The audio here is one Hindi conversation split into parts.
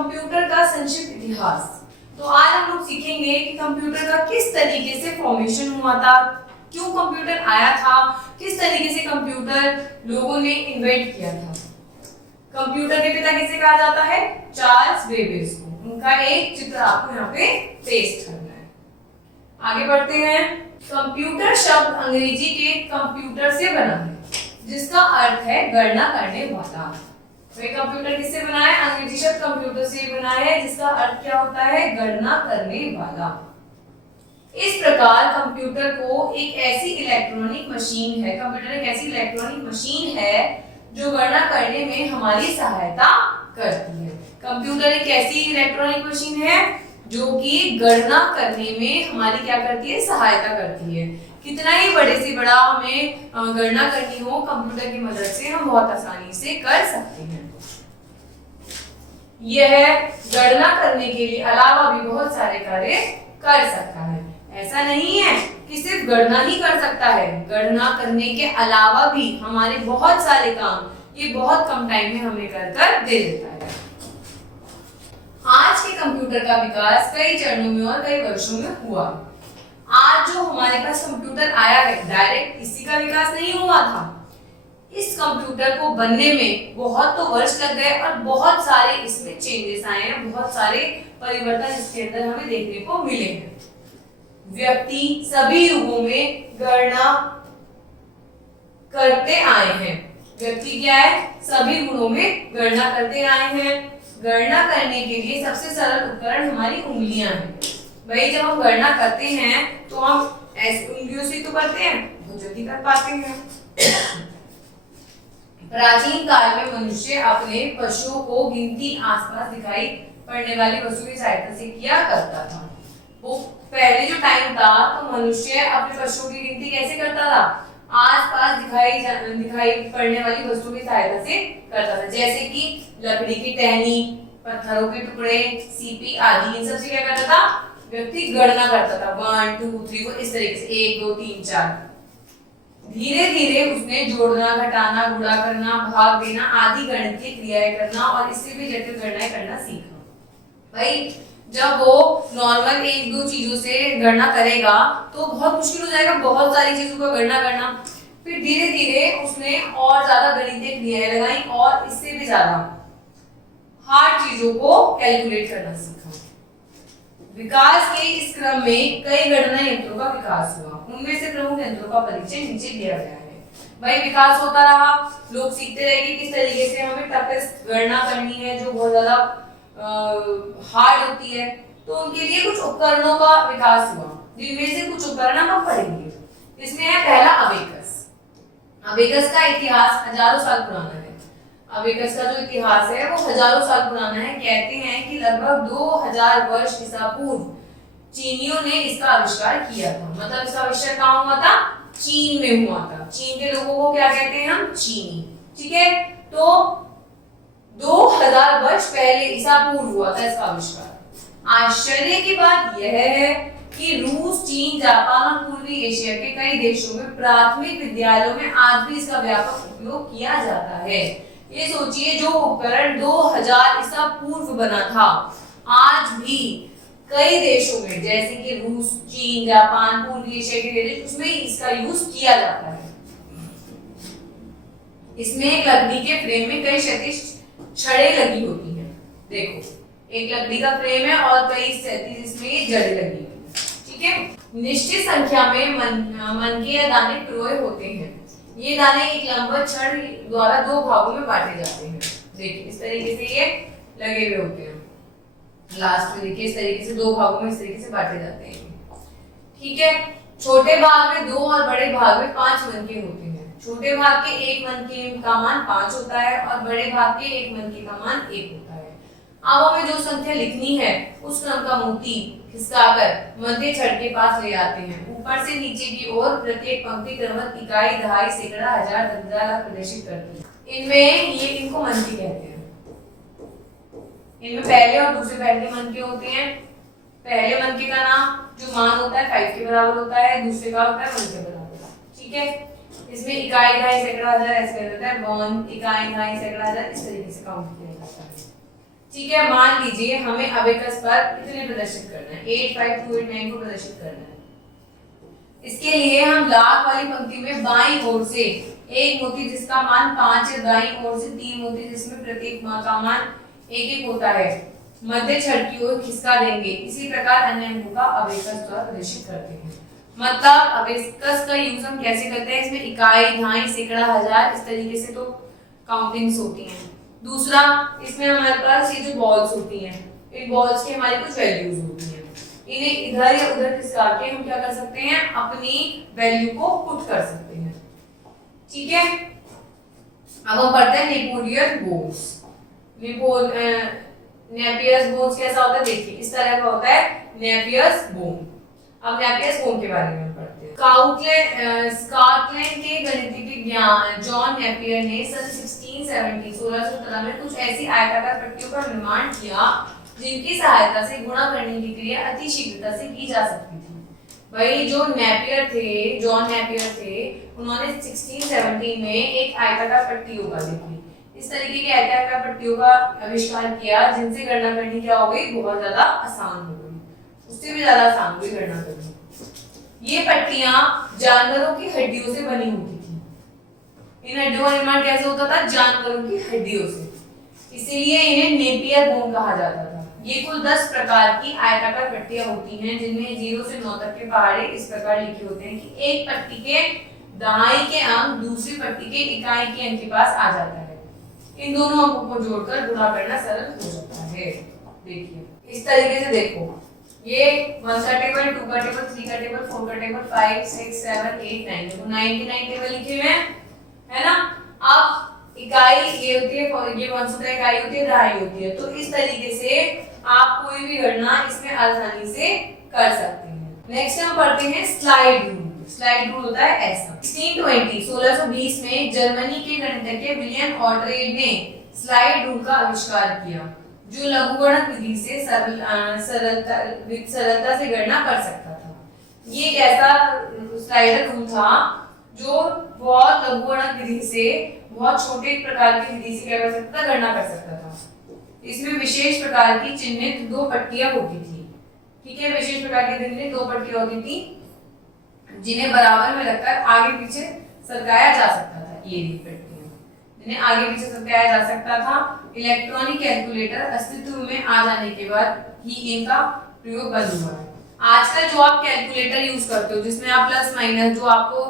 कंप्यूटर का संक्षिप्त इतिहास। तो आज हम लोग सीखेंगे कि कंप्यूटर का किस तरीके से फॉर्मेशन हुआ था, क्यों कंप्यूटर आया था, किस तरीके से कंप्यूटर लोगों ने इन्वेंट किया था। कंप्यूटर के पिता किसे कहा जाता है? चार्ल्स बेबेज को। उनका एक चित्र आपको यहाँ पे पेस्ट करना है। आगे बढ़ते हैं। कंप्यूटर शब्द अंग्रेजी के कंप्यूटर से बना है, जिसका अर्थ है गणना करने वाला। तो कंप्यूटर किससे बना है? अंग्रेजी शब्द कंप्यूटर से बना है, जिसका अर्थ क्या होता है? गणना करने वाला। इस प्रकार कंप्यूटर को एक ऐसी इलेक्ट्रॉनिक मशीन है, कंप्यूटर एक ऐसी इलेक्ट्रॉनिक मशीन है जो गणना करने में हमारी सहायता करती है। कंप्यूटर एक ऐसी इलेक्ट्रॉनिक मशीन है जो कि गणना करने में हमारी क्या करती है? सहायता करती है। कितना ही बड़े से बड़ा हमें गणना करनी हो, कंप्यूटर की मदद से हम बहुत आसानी से कर सकते हैं। यह गणना करने के लिए अलावा भी बहुत सारे कार्य कर सकता है। ऐसा नहीं है कि सिर्फ गणना ही कर सकता है, गणना करने के अलावा भी हमारे बहुत सारे काम ये बहुत कम टाइम में हमें कर दे देता है। आज के कंप्यूटर का विकास कई चरणों में और कई वर्षों में हुआ। आज जो हमारे पास कंप्यूटर आया है, डायरेक्ट इसी का विकास नहीं हुआ था। इस कंप्यूटर को बनने में बहुत तो वर्ष लग गए और बहुत सारे इसमें चेंजेस आए हैं, बहुत सारे परिवर्तन इसके अंदर हमें देखने को मिले हैं। व्यक्ति सभी युगों में गणना करते आए हैं। व्यक्ति क्या है? सभी गुणों में गणना करते आए हैं। गणना करने के लिए सबसे सरल उपकरण हमारी उंगलियां हैं। भाई जब हम गणना करते हैं तो हम ऐसे उंगलियों से तो करते हैं, बहुत जल्दी कर पाते हैं। प्राचीन काल में मनुष्य अपने पशुओं को गिनती आसपास दिखाई पड़ने वाली वस्तु की सहायता से किया करता था। वो पहले जो टाइम था तो मनुष्य अपने पशुओं की गिनती कैसे करता था? आसपास दिखाई पड़ने वाली वस्तु की सहायता से करता था, जैसे कि लकड़ी की टहनी, पत्थरों के टुकड़े, सीपी आदि। इन सब से क्या करता था? व्यक्ति गणना करता था। 1 2 3 4 इस तरीके से 1 2 3 4। धीरे धीरे उसने जोड़ना, घटाना, गुणा करना, भाग देना आदि गणितीय क्रियाएं करना और इससे भी जटिल गणनाएं करना सीखा। भाई जब वो नॉर्मल 1 2 चीजों से गणना करेगा तो बहुत मुश्किल हो जाएगा, बहुत सारी चीजों का गणना करना। फिर धीरे धीरे उसने और ज्यादा गणितीय क्रियाएं लगाई और इससे भी ज्यादा हार्ड चीजों को कैलकुलेट करना सीखा। विकास के इस क्रम में कई गणना यंत्रों का विकास हुआ। उनमें से प्रमुख यंत्रों का परिचय नीचे दिया गया है। भाई विकास होता रहा, लोग सीखते रहे कि किस तरीके से हमें टफेस्ट गणना करनी है जो बहुत ज्यादा हार्ड होती है। तो उनके लिए कुछ उपकरणों का विकास हुआ, जिनमें से कुछ उपकरण हम पढ़ेंगे। इसमें है पहला अबेकस। अबेकस का इतिहास हजारों साल पुराना है। अबेकस का जो इतिहास है वो हजारों साल पुराना है। कहते हैं कि लगभग 2000 वर्ष ईसा पूर्व चीनियों ने इसका आविष्कार किया था। मतलब इसका आविष्कार कहाँ हुआ था? चीन में हुआ था। चीन के लोगों को क्या कहते हैं हम? चीनी। ठीक है, तो 2000 वर्ष पहले ईसा पूर्व हुआ था इसका आविष्कार। आश्चर्य की बात यह है कि रूस, चीन, जापान और पूर्वी एशिया के कई देशों में प्राथमिक विद्यालयों में आज भी इसका व्यापक उपयोग किया जाता है। ये सोचिए, जो उपकरण 2000 ईसा पूर्व बना था, आज भी कई देशों में जैसे कि रूस, चीन, जापान, पूर्वी एशिया के देश, उसमें इसका यूज किया जाता है। इसमें एक लकड़ी के फ्रेम में कई क्षैतिज छड़ें लगी होती हैं। देखो, एक लकड़ी का फ्रेम है और कई क्षैतिज इसमें जड़ें लगी हुई हैं। ठीक है, निश्चित संख्या में मनके या दाने पिरोए होते हैं। ये दाने एक लंबवत छड़ द्वारा 2 भागों में बांटे जाते हैं। देखिए इस तरीके से ये लगे हुए होते हैं। लास्ट में देखिए इस तरीके से 2 भागों में इस तरीके से बांटे जाते हैं। ठीक है, छोटे भाग में 2 और बड़े भाग में 5 मनके होते हैं। छोटे भाग के 1 मनके का मान 5 होता है और बड़े भाग के 1 मनके का मान 1 होता है। अब हमें जो संख्या लिखनी है उस क्रम का मोती खिसकाकर मध्य छड़ के पास ले आते हैं। ऊपर से नीचे की ओर प्रत्येक पंक्ति क्रमबद्ध इकाई, दहाई, सैकड़ा, हजार, 10,000 लाख प्रदर्शित करती है। इनमें इनको मनके कहते हैं। इनमें पहले और दूसरे पहले मनके होते हैं। पहले मनके का नाम जो मान होता है 5 के बराबर होता है, दूसरे का होता है 1 के बराबर। ठीक है, इसमें इकाई, दहाई, सैकड़ा, हजार ऐसे होता है। 1 इकाई, दहाई, सैकड़ा, हजार इस तरीके से काउंट किया जाता है। ठीक है, मान लीजिए हमें अबेकस पर इतने प्रदर्शित करना है, 85289 को प्रदर्शित करना है। इसके लिए हम लाख वाली पंक्ति में बाईं ओर से एक मोती जिसका मान 5 है, दाईं ओर से 3 मोती जिसमें प्रत्येक का मान 1-1 होता है, मध्य छड़ की ओर खिसका देंगे। इसी प्रकार अन्य अंकों का अबेकस द्वारा प्रदर्शित करते हैं। मतलब अबेकस का यूज हम कैसे करते हैं, इसमें इकाई, दहाई, सैकड़ा, हजार इस तरीके से तो काउंटिंग्स होती हैं। दूसरा, इसमें हमारे पास ये जो बॉल्स होती हैं, इन बॉल्स की हमारी कुछ वैल्यूज होती हैं, इन्हें इधर या उधर खिसका के हम क्या कर सकते हैं, अपनी वैल्यू को पुट कर सकते हैं। ठीक है, अब हम पढ़ते हैं नेपोलियन बोन्स। नेपियर्स बोन्स कैसा होता है, देखिए इस तरह का होता है नेपियर्स बोन। अब नेपियर्स बोन के बारे में हम पढ़ते हैं। स्कॉटलैंड के गणितज्ञ जॉन नेपियर ने सन 1617 में कुछ ऐसी आयताकार पट्टियों का निर्माण किया जिनकी सहायता से गुणा करने की क्रिया अति शीघ्रता से की जा सकती थी। भाई जो नेपियर थे, जॉन नेपियर थे, उन्होंने 1617 में एक आयताकार पट्टियों का, देखिए इस तरीके के आयताकार पट्टियों का आविष्कार किया जिनसे गणना करनी क्या हो गई, बहुत ज्यादा आसान हो गई, उससे भी ज्यादा आसान हुई गणना करनी। ये पट्टियां जानवरों की हड्डियों से बनी होती थी। इन हड्डियों का निर्माण कैसे होता था, जानवरों की हड्डियों से, इसीलिए इन्हें नेपियर बोन कहा जाता था। ये कुल 10 प्रकार की आयताकार पट्टियां होती हैं जिनमें 0 से 9 तक के पहाड़े इस प्रकार लिखे होते हैं कि एक पट्टी के दाएं के अंक दूसरी पट्टी के इकाई के अंक के पास आ जाता है। इन दोनों अंकों को जोड़कर गुणा करना सरल हो जाता है। देखिए इस तरीके से, देखो ये 1 का टेबल, 2 का टेबल, 3 का टेबल, 4 का टेबल, 5 6 7 8 9, देखो 9 के 9 टेबल लिखे हुए हैं, है ना। अब इकाई ये होती है, ये 1/100 इकाई होती है, दहाई होती है। तो इस तरीके से आप कोई भी गणना इसमें आसानी से कर सकते हैं। नेक्स्ट हम पढ़ते हैं स्लाइड रूल। स्लाइड रूल होता है ऐसा। 1620 में जर्मनी के गणितज्ञ विलियम ऑर्टरेड ने स्लाइड रूल का आविष्कार किया, जो लघुगणक विधि से सरलता से गणना कर सकता था। ये एक ऐसा स्लाइडर रूल था जो बहुत लघुगणक विधि से, बहुत छोटे प्रकार की विधि से क्या कर सकता था, गणना कर सकता था। इसमें विशेष प्रकार की चिन्हित 2 पट्टियां होती थी। ठीक है, विशेष प्रकार की चिन्हित 2 पट्टियां होती थी जिन्हें बराबर में रखकर आगे पीछे सरकाया जा सकता था। ये पट्टियां जिन्हें आगे पीछे सरकाया जा सकता था। इलेक्ट्रॉनिक कैलकुलेटर अस्तित्व में आ जाने के बाद ही इनका प्रयोग बंद हुआ है। आजकल जो आप कैलकुलेटर यूज करते हो जिसमें आप प्लस माइनस जो आपको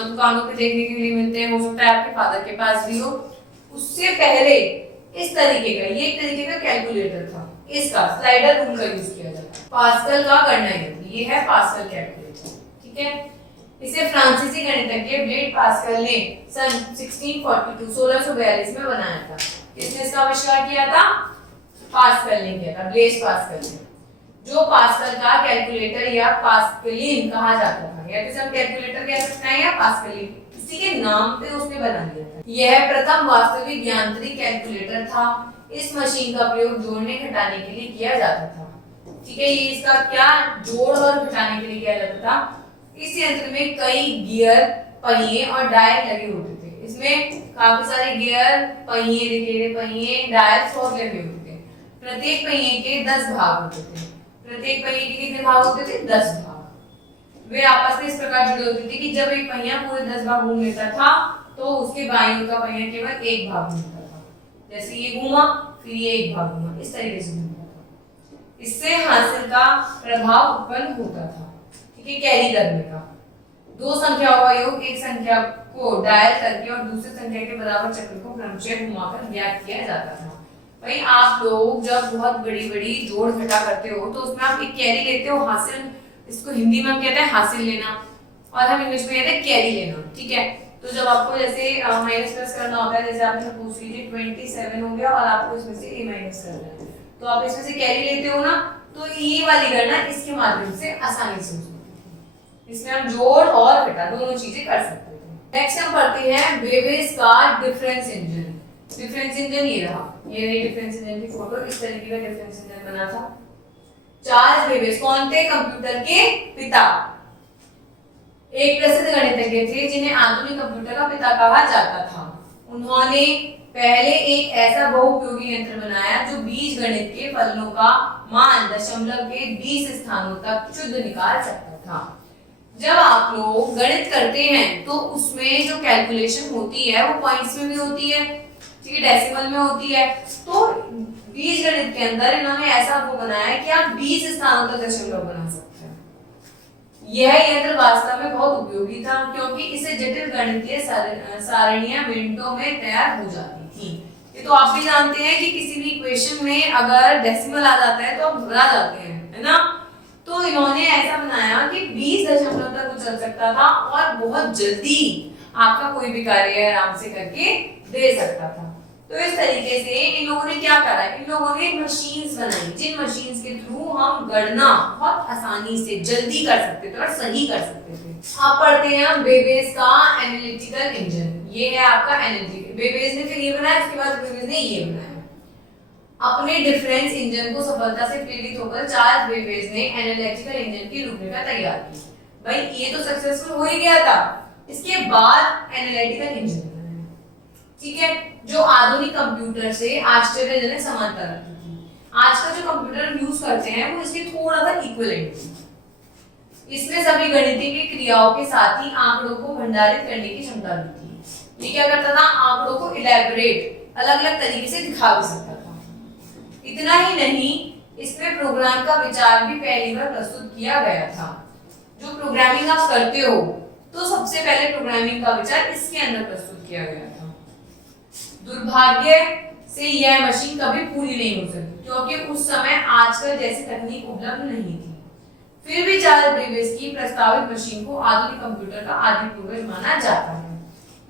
दुकानों पे देखने के लिए मिलते हैं, हो सकता है आपके फादर के पास भी हो, उससे पहले इस तरीके का, ये एक तरीके का कैलकुलेटर था, इसका स्लाइडर रूल का यूज किया जाता है। पास्कल का गणना यंत्र, ये है पास्कल कैलकुलेटर। ठीक है, इसे फ्रांसीसी गणितज्ञ ब्लेज पास्कल ने सन 1642 में बनाया था। इसने इसका आविष्कार किया था, पास्कल ने किया था, ब्लेज पास्कल ने, जो पास्कल का कैलकुलेटर या पास्कलिन कहा जाता था। या किसे हम कैलकुलेटर कह सकते हैं या पास्कलिन, इसी के नाम पे उसने बना दिया था। यह प्रथम वास्तविक यांत्रिक कैलकुलेटर था। इस मशीन का प्रयोग जोड़ने घटाने के लिए किया जाता था। ठीक है, ये इसका क्या जोड़ और घटाने के लिए किया जाता था। इस यंत्र में कई गियर, पहिए और डायल लगे होते थे। इसमें काफी सारे गियर, पहिए, देखिए पहिए, डायल सब लगे होते थे। प्रत्येक पहिए के 10 भाग होते थे। प्रत्येक पहिए के कितने भाग होते थे, 10 भाग। वे आपस में इस प्रकार जुड़े होते थे कि जब एक पहिया पूरे 10 भाग घूम लेता था तो उसके बाईं ओर का पहिया केवल 1 भाग घूमता था। जैसे ये घूमा फिर ये 1 भाग घूमा, इस तरीके से घूमता था। इससे हासिल का प्रभाव उत्पन्न होता था। ठीक है, कैरी करने का। 2 संख्याओं का योग एक संख्या को डायल करके और दूसरी संख्या के बराबर चक्र को क्रमशः घुमाकर ज्ञात किया जाता था। भाई आप लोग जब बहुत बड़ी-बड़ी जोड़ घटा करते हो तो उसमें आप एक कैरी लेते हो, हासिल, इसको हिंदी में हम कहते हैं हासिल लेना और हम इंग्लिश में कहते हैं कैरी लेना। ठीक है, तो जब आपको जैसे माइनस प्लस करना होता है, जैसे आपने पूछ लीजिए 27 हो गया और आपको इसमें से a माइनस करना है, तो आप इसमें से कैरी लेते हो ना, तो ये वाली गणना इसके माध्यम से आसानी से हो सकती है। इसमें हम जोड़ और घटा दोनों चीजें कर सकते थे। नेक्स्ट हम पढ़ते हैं बेबेज का डिफरेंस इंजन। डिफरेंस इंजन ये रहा, ये रही डिफरेंस इंजन की फोटो। इस तरीके का डिफरेंस इंजन बना था। चार्ल्स बेबेज कौन थे, कंप्यूटर के पिता, एक प्रसिद्ध गणितज्ञ थे जिन्हें आधुनिक कंप्यूटर का पिता कहा जाता था। उन्होंने पहले एक ऐसा बहुउपयोगी यंत्र बनाया जो बीज गणित के फलनों का मान दशमलव के 20 स्थानों तक शुद्ध निकाल सकता था। जब आप लोग गणित करते हैं तो उसमें जो कैलकुलेशन होती है वो पॉइंट्स में भी होती है, ठीक है, डेसिमल में होती है। तो बीज गणित के अंदर इन्होंने ऐसा वो बनाया है कि आप 20 स्थानों तक दशमलव बना सकते हैं। यह यंत्र वास्तव में बहुत उपयोगी था क्योंकि इसे जटिल गणितीय सारणियां मिनटों में तैयार हो जाती थी। ये तो आप भी जानते हैं कि किसी भी इक्वेशन में अगर डेसिमल आ जाता है तो आप घबरा जाते हैं, है ना। तो इन्होंने ऐसा बनाया कि 20 दशमलव तक वो चल सकता था और बहुत जल्दी आपका कोई भी कार्य आराम से करके दे सकता था। तो इस तरीके से इन लोगों ने क्या करा, इन लोगों ने मशीन्स बनाई जिन मशीन्स के थ्रू हम गणना बहुत आसानी से जल्दी कर सकते थे और सही कर सकते थे। आप पढ़ते हैं हम बेबेज का एनालिटिकल इंजन, ये है आपका एनालिटिकल। बेबेज ने फिर ये बनाया, उसके बाद बेबेज ने ये बनाया। अपने डिफरेंस इंजन को सफलता से प्रेरित होकर चार्ल्स बेबेज ने एनालिटिकल इंजन की रूपरेखा तैयार की। भाई ये तो सक्सेसफुल हो ही गया था। इसके बाद एनालिटिकल इंजन बनाया, ठीक है, जो आधुनिक कंप्यूटर से आश्चर्यजनक समानता रखती थी। आज का जो कंप्यूटर यूज करते हैं वो इसके थोड़ा सा इक्विवेलेंट थी। इसमें सभी गणितीय क्रियाओं के साथ ही आंकड़ों को भंडारित करने की क्षमता भी थी। ये क्या करता था, आंकड़ों को इलैबोरेट अलग अलग तरीके से दिखा भी सकता था। इतना ही नहीं, इसमें प्रोग्राम का विचार भी पहली बार प्रस्तुत किया गया था। जो प्रोग्रामिंग आप करते हो तो सबसे पहले प्रोग्रामिंग का विचार इसके अंदर प्रस्तुत किया गया था। दुर्भाग्य से यह मशीन कभी पूरी नहीं हो सकी क्योंकि उस समय आजकल जैसी तकनीक उपलब्ध नहीं थी। फिर भी चार्ल्स बेबेज की प्रस्तावित मशीन को आधुनिक कंप्यूटर का आदि पूर्वज माना जाता है।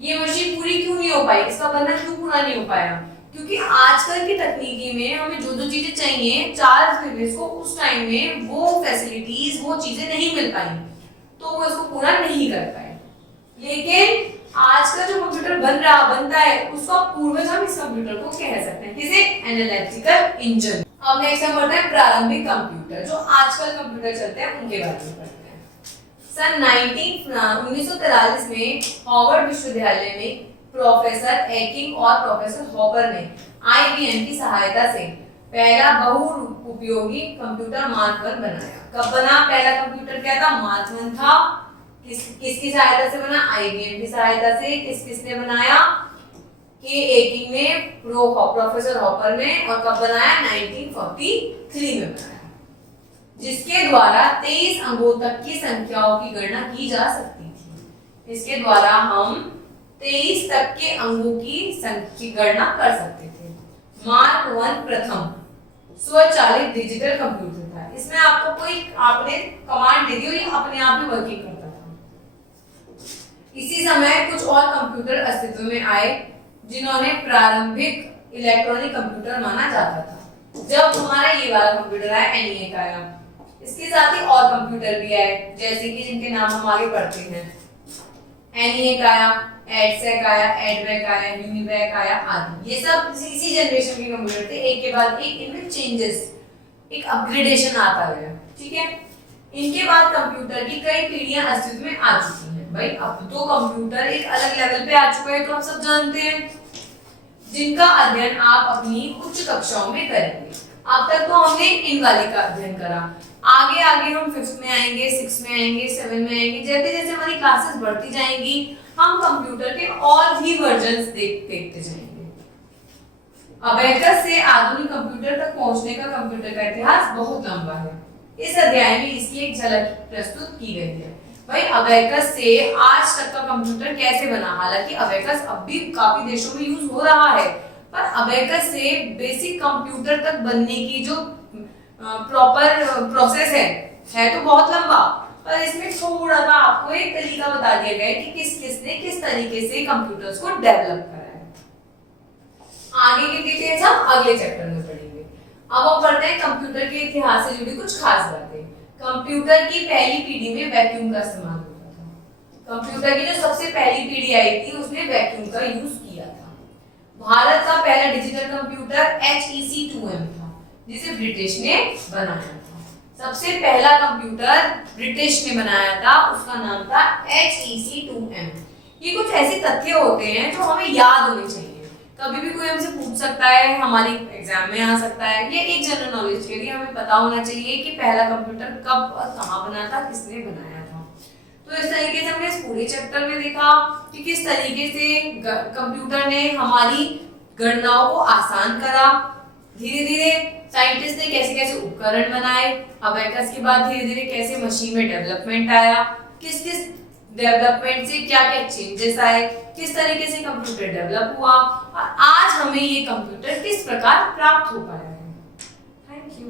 ये मशीन पूरी क्यों नहीं हो पाई, इसका बनना क्यों पूरा नहीं हो पाया, क्योंकि आजकल की तकनीकी में हमें जो जो चीजें चाहिए चार्ल्स बेबेज को उस टाइम में वो फैसिलिटीज, वो चीजें नहीं मिल पाई, तो वो इसको पूरा नहीं कर पाए। लेकिन आज का जो कंप्यूटर बनता है उसका पूर्वज हम इस कंप्यूटर को कह सकते हैं, किसे, एनालिटिकल इंजन। अब नेक्स्ट हम पढ़ते हैं प्रारंभिक कंप्यूटर, जो आजकल कंप्यूटर चलते हैं उनके बारे में पढ़ते हैं। सन 1943 में हार्वर्ड विश्वविद्यालय में प्रोफेसर एकिंग और प्रोफेसर हॉपर ने IBM की सहायता से पहला बहुउपयोगी कंप्यूटर मार्क 1 बनाया। कब बना पहला कंप्यूटर, क्या था, मार्क 1 था। किसकी सहायता से बना, IBM की सहायता से। किसने बनाया, के एकिंग ने, प्रोफेसर हॉपर ने। और कब बनाया, 1943 में बनाया, जिसके द्वारा 23 अंकों तक की संख्याओं की गणना की जा सकती थी। इसके द्वारा हम 23 तक के अंकों की गणना कर सकते थे। मार्क 1 प्रथम स्वचालित डिजिटल कंप्यूटर था। इसमें आपने कमांड दे दी और ये अपने आप ही वर्किंग करता था। इसी समय कुछ और कंप्यूटर अस्तित्व में आए जिन्होंने प्रारंभिक इलेक्ट्रॉनिक कंप्यूटर माना जाता था। जब हमारा ये वाला कंप्यूटर आया, ENIAC आया, इसके साथ ही और कंप्यूटर भी आए, जैसे कि जिनके नाम हम आगे पढ़ते हैं। ENIAC आया, EDSEC आया, EDVAC आया, UNIVAC आया आदि। ये सब इसी जनरेशन के कंप्यूटर थे। एक के बाद एक इनमें चेंजेस, एक अपग्रेडेशन आता गया, ठीक है। इनके बाद कंप्यूटर की कई पीढ़ियां अस्तित्व में आ चुकी हैं। भाई अब तो कंप्यूटर एक अलग लेवल पे आ चुका है, तो आप सब जानते हैं, जिनका अध्ययन आप अपनी उच्च कक्षाओं में करेंगे। अब तक तो हमने इन वाले का अध्ययन करा, आगे आगे हम 5th में आएंगे, 6th में आएंगे, 7th में आएंगे। जैसे जैसे हमारी क्लासेस बढ़ती जाएंगी हम कंप्यूटर के और भी वर्जन्स देखते जाएंगे। अबेकस से आधुनिक कंप्यूटर तक पहुंचने का कंप्यूटर का इतिहास बहुत लंबा है। इस अध्याय में इसकी एक झलक प्रस्तुत की गई है। भाई अबेकस से आज तक का कंप्यूटर कैसे बना, हालांकि अबेकस अब भी काफी देशों में यूज हो रहा है, पर अबेकस से बेसिक कंप्यूटर तक बनने की जो प्रॉपर प्रोसेस है तो बहुत लंबा, पर इसमें थोड़ा सा आपको एक तरीका बता दिया गया है कि किसने किस तरीके से कंप्यूटर्स को डेवलप करा है। आगे की डिटेल्स हम अगले चैप्टर में पढ़ेंगे। अब हम पढ़ते हैं कंप्यूटर के इतिहास से जुड़ी कुछ खास बातें। कंप्यूटर की पहली पीढ़ी में वैक्यूम का इस्तेमाल होता था। कंप्यूटर की जो सबसे पहली पीढ़ी आई थी उसने वैक्यूम का यूज किया था। भारत का पहला डिजिटल कंप्यूटर HEC2M था, जिसे ब्रिटिश ने बनाया था। सबसे पहला कंप्यूटर ब्रिटिश ने बनाया था, उसका नाम था HEC2M। ये कुछ ऐसे तथ्य होते हैं जो हमें याद होने चाहिए। कभी भी कोई हमसे पूछ सकता है, हमारी एग्जाम में आ सकता है। ये एक जनरल नॉलेज के लिए हमें पता होना चाहिए कि पहला कंप्यूटर कब और कहाँ बना था, किसने बनाया था। तो इस तरीके से हमने इस पूरे चैप्टर में देखा कि किस तरीके से कंप्यूटर ने हमारी गणनाओं को आसान करा। धीरे धीरे साइंटिस्ट ने कैसे कैसे उपकरण बनाए, अबेकस के बाद धीरे धीरे कैसे मशीन में डेवलपमेंट आया, किस किस डेवलपमेंट से क्या क्या चेंजेस आए, किस तरीके से कंप्यूटर डेवलप हुआ और आज हमें ये कंप्यूटर किस प्रकार प्राप्त हो पाया है। Thank you.